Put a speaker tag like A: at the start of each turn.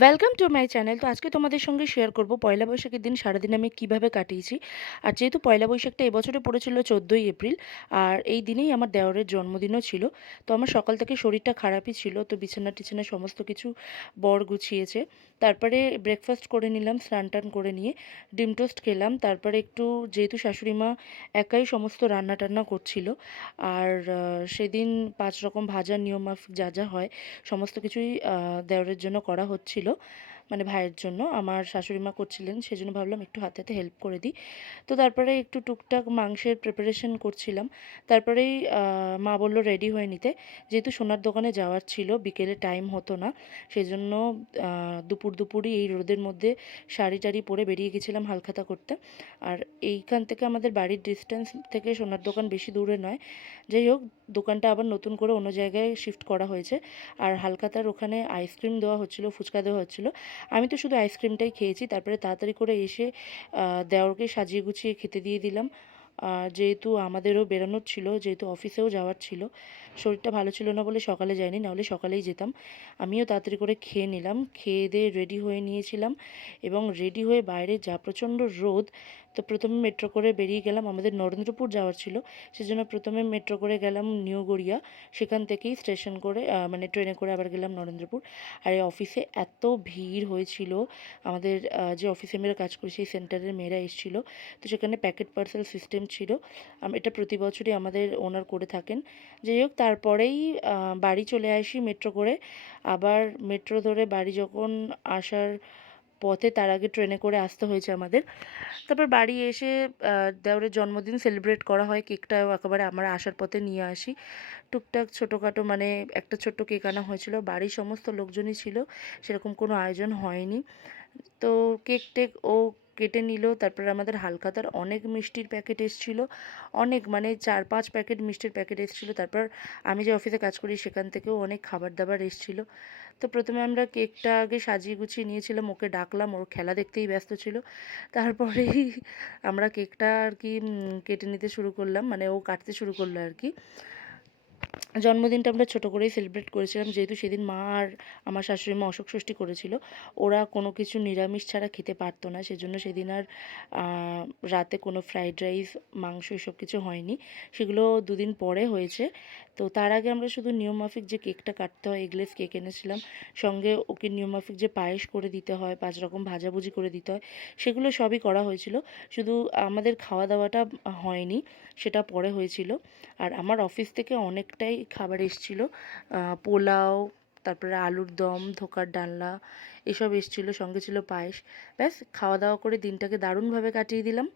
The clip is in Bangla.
A: ওয়েলকাম টু মাই চ্যানেল তো আজকে তোমাদের সঙ্গে শেয়ার করব পয়লা বৈশাখের দিন সারাদিন আমি কীভাবে কাটিয়েছি। আর যেহেতু পয়লা বৈশাখটা এবছরে পড়েছিল চোদ্দোই এপ্রিল, আর এই দিনেই আমার দেওরের জন্মদিনও ছিল। তো আমার সকাল থেকে শরীরটা খারাপই ছিল, তো বিছানা টিছানা সমস্ত কিছু বর গুছিয়েছে। তারপরে ব্রেকফাস্ট করে নিলাম, স্নান টান করে নিয়ে ডিম টোস্ট খেলাম। তারপরে একটু যেহেতু শাশুড়ি মা একাই সমস্ত রান্না টান্না করছিল, আর সেদিন পাঁচ রকম ভাজার নিয়ম মাফিক যা যা হয়, সমস্ত কিছুই দেওরের জন্য করা হচ্ছিল। ছিল মানে ভাইয়ের জন্য আমার শাশুড়ি মা করছিলেন সেজন্য ভাবলাম একটু হাতে হাতে হেল্প করে দিই। তো তারপরে একটু টুকটাক মাংসের প্রিপারেশন করছিলাম। তারপরেই মা বলল রেডি হয়ে নিতে। যেহেতু সোনার দোকানে যাওয়ার ছিল বিকেলে টাইম হতো না সেজন্য আহ, দুপুর দুপুরই এই রোদের মধ্যে শাড়ি টাড়ি পরে বেরিয়ে গেছিলাম হালখাতা করতে। আর এইখান থেকে আমাদের বাড়ির ডিস্টেন্স থেকে সোনার দোকান বেশি দূরে নয়। যাই হোক দোকানটা আবার নতুন করে অন্য জায়গায় শিফট করা হয়েছে। আর হালখাতার ওখানে আইসক্রিম দেওয়া হচ্ছিল ফুচকা দেওয়া হচ্ছিল। আমি তো শুধু আইসক্রিমটাই খেয়েছি, তারপরে তাড়াতাড়ি করে এসে দেওরকে সাজিয়ে গুছিয়ে খেতে দিয়ে দিলাম। যেহেতু আমাদেরও বেরোনোর ছিল, যেহেতু অফিসেও যাওয়ার ছিল, শরীরটা ভালো ছিল না বলে সকালে যাইনি, নাহলে সকালেই যেতাম। আমিও তাড়াতাড়ি করে খেয়ে নিলাম, খেয়ে দিয়ে রেডি হয়ে নিয়েছিলাম এবং রেডি হয়ে বাইরে যা প্রচণ্ড রোদ তো প্রথমে মেট্রো করে বেরিয়ে গেলাম, আমাদের নরেন্দ্রপুর যাওয়ার ছিল। সেজন্য প্রথমে মেট্রো করে গেলাম নিউ গড়িয়া। সেখান থেকেই স্টেশন করে মানে ট্রেনে করে আবার গেলাম নরেন্দ্রপুর। আর এই অফিসে এত ভিড় হয়েছিল, আমাদের যে অফিসে মেয়েরা কাজ করি, সেই সেন্টারের মেয়েরা এসেছিল। তো সেখানে প্যাকেট পার্সেল সিস্টেম ছিল। এটা প্রতি বছরই আমাদের ওনার করে থাকেন। যাই হোক, তারপরেই বাড়ি চলে আসি মেট্রো করে। আবার মেট্রো ধরে বাড়ি যখন আসার পথে তার আগে ট্রেনে করে আসতে হয়েছে আমাদের। তারপর বাড়ি এসে দেওরের জন্মদিন সেলিব্রেট করা হয়। কেকটাও একেবারে আমরা আসার পথে নিয়ে আসি। টুকটাক ছোটোখাটো মানে একটা ছোট্ট কেক আনা হয়েছিল। বাড়ির সমস্ত লোকজনই ছিল। সেরকম কোনো আয়োজন হয়নি। তো কেক টেক ও কেটে নিল। তারপরে আমাদের হালখাতার অনেক মিষ্টির প্যাকেট এসেছিল। অনেক মানে চার পাঁচ প্যাকেট মিষ্টির প্যাকেট এসেছিল। তারপর আমি যে অফিসে কাজ করি, সেখান থেকেও অনেক খাবার দাবার এসেছিল। তো প্রথমে আমরা কেকটা আগে সাজিয়ে গুছিয়ে নিয়েছিলাম, ওকে ডাকলাম, ওর খেলা দেখতেই ব্যস্ত ছিল। তারপরেই আমরা কেকটা আর কি কেটে নিতে শুরু করলাম মানে ও কাটতে শুরু করল আর কি। জন্মদিনটা আমরা ছোটো করেই সেলিব্রেট করেছিলাম। যেহেতু সেদিন মা আর আমার শাশুড়ি মা অসুখ ষষ্ঠী করেছিল, ওরা কোনো কিছু নিরামিষ ছাড়া খেতে পারতো না। সেজন্য সেদিন আর রাতে কোনো ফ্রাইড রাইস মাংস এসব কিছু হয়নি। সেগুলো দুদিন পরে হয়েছে। তো তার আগে আমরা শুধু নিয়মমাফিক যে কেকটা কাটতে হয় এগলেস কেক এনেছিলাম, সঙ্গে ওকে নিয়মমাফিক যে পায়েস করে দিতে হয়, পাঁচ রকম ভাজাভুজি করে দিতে হয়, সেগুলো সবই করা হয়েছিল। শুধু আমাদের খাওয়া দাওয়াটা হয়নি, সেটা পরে হয়েছিল। আর আমার অফিস থেকে অনেকটাই খাবার এসেছিল। পোলাও, তারপরে আলুর দম, ধোকার ডালনা, এসব এসেছিল। সঙ্গে ছিল পায়েস। ব্যাস খাওয়া দাওয়া করে দিনটাকে দারুণভাবে কাটিয়ে দিলাম।